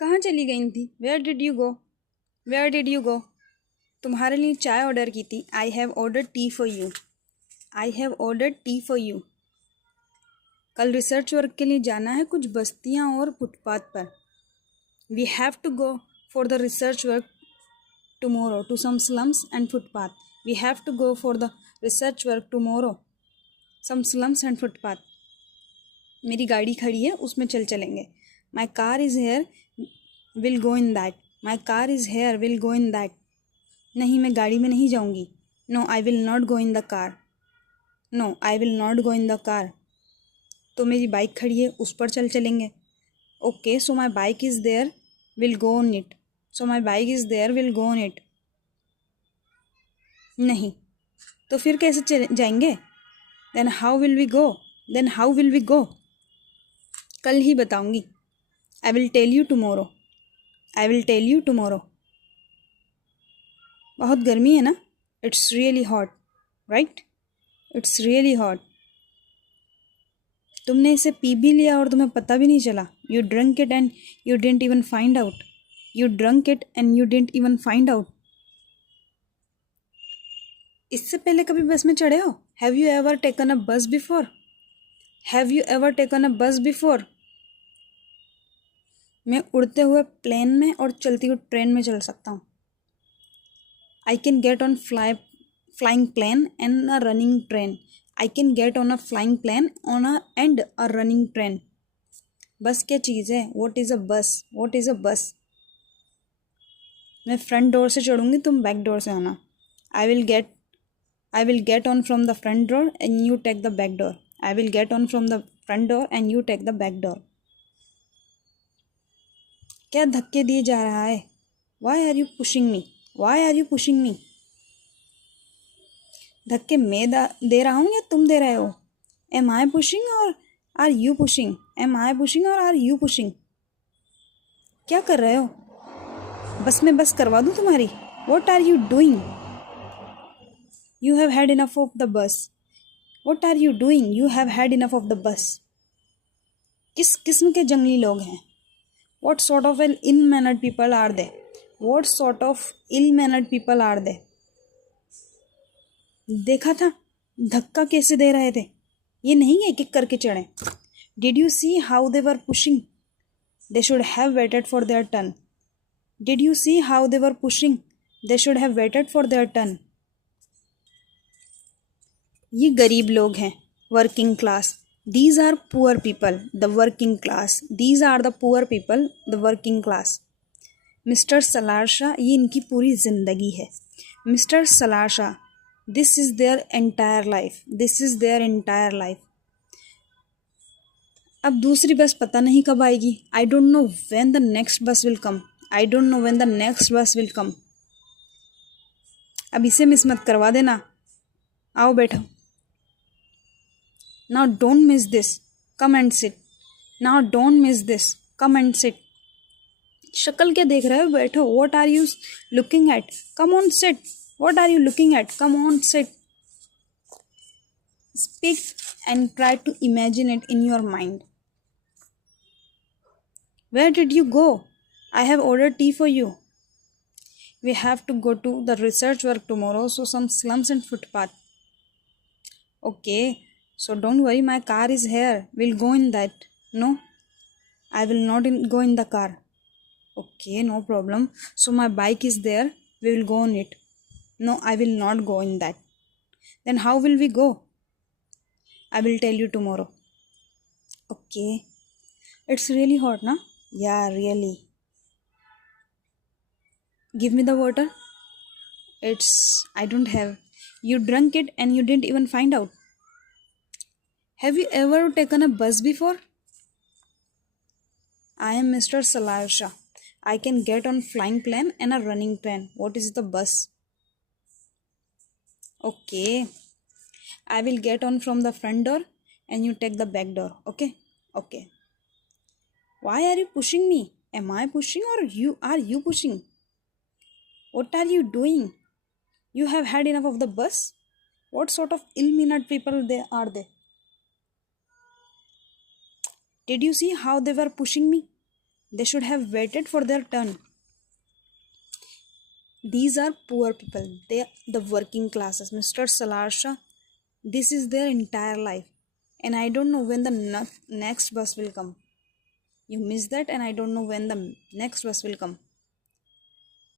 कहाँ चली गई थी? Where did you go? Where did you go? तुम्हारे लिए चाय ऑर्डर की थी। I have order tea for you. I have order tea for you. कल रिसर्च वर्क के लिए जाना है कुछ बस्तियाँ और फुटपाथ पर। We have to go for the research work tomorrow to some slums and footpath. We have to go for the research work tomorrow some slums and footpath. मेरी गाड़ी खड़ी है, उसमें चलेंगे। My car is here, will go in that. My car is here, will go in that. नहीं, मैं गाड़ी में नहीं जाऊंगी। No I will not go in the car. No I will not go in the car. तो मेरी bike खड़ी है, उस पर चलेंगे। Okay, so my bike is there, will go on it. So my bike is there, will go on it. नहीं, तो फिर कैसे जाएंगे? Then how will we go? Then how will we go? कल ही बताऊंगी। I will tell you tomorrow. I will tell you tomorrow. बहुत गर्मी है ना? It's really hot, right? It's really hot. तुमने इसे पी भी लिया और तुम्हें पता भी नहीं चला। You drunk it and you didn't even find out. You drunk it and you didn't even find out. इससे पहले कभी बस में चढ़े हो? Have you ever taken a bus before? Have you ever taken a bus before? मैं उड़ते हुए plane में और चलती हुई ट्रेन में चल सकता हूँ। I can get on flying plane and a running train. I can get on a flying plane and a running train. बस क्या चीज़ है? What is a bus? What is a bus? मैं फ्रंट डोर से चढ़ूँगी, तुम back door से आना। I will get on from the front door and you take the back door. I will get on from the front door and you take the back door. क्या धक्के दिए जा रहा है? Why are you pushing me? Why are you pushing me? धक्के मैं दे रहा हूँ या तुम दे रहे हो? Am I pushing or are you pushing? Am I pushing or are you pushing? क्या कर रहे हो? बस में बस करवा दूँ तुम्हारी? What are you doing? You have had enough of the bus. What are you doing? You have had enough of the bus. किस किस्म के जंगली लोग हैं? What sort of ill-mannered people are they? What sort of ill-mannered people are they? देखा था धक्का कैसे दे रहे थे? ये नहीं है किक करके चढ़े। Did you see how they were pushing? They should have waited for their turn. Did you see how they were pushing? They should have waited for their turn. ये गरीब लोग हैं, working class. These are poor people, the working class. These are the poor people, the working class. Mister Salarsha, ये इनकी पूरी जिंदगी है। Mister Salarsha, this is their entire life. This is their entire life. अब दूसरी बस पता नहीं कब आएगी। I don't know when the next bus will come. I don't know when the next bus will come. अब इसे मिस मत करवा देना। आओ बैठो। Now don't miss this, come and sit. Now don't miss this, come and seat. शक्ल क्या देख रहे हो? बैठो। What are you looking at? Come on sit. What are you looking at? Come on sit. Speak and try to imagine it in your mind. Where did you go? I have ordered tea for you. We have to go to the research work tomorrow, so some slums and footpath. Okay, so don't worry, my car is here. We'll go in that. No, I will not go in the car. Okay, no problem. So my bike is there. We will go on it. No, I will not go in that. Then how will we go? I will tell you tomorrow. Okay. It's really hot, na? Yeah, really. Give me the water. I don't have. You drank it and you didn't even find out. Have you ever taken a bus before? I am Mr. Salarsha. I can get on flying plane and a running train. What is the bus? Okay. I will get on from the front door and you take the back door. Okay? Okay. Why are you pushing me? Am I pushing or are you pushing? What are you doing? You have had enough of the bus? What sort of ill-mannered people are they? Did you see how they were pushing me? They should have waited for their turn. These are poor people. They are the working classes. Mr. Salarsha, this is their entire life. And I don't know when the next bus will come. You miss that, and I don't know when the next bus will come.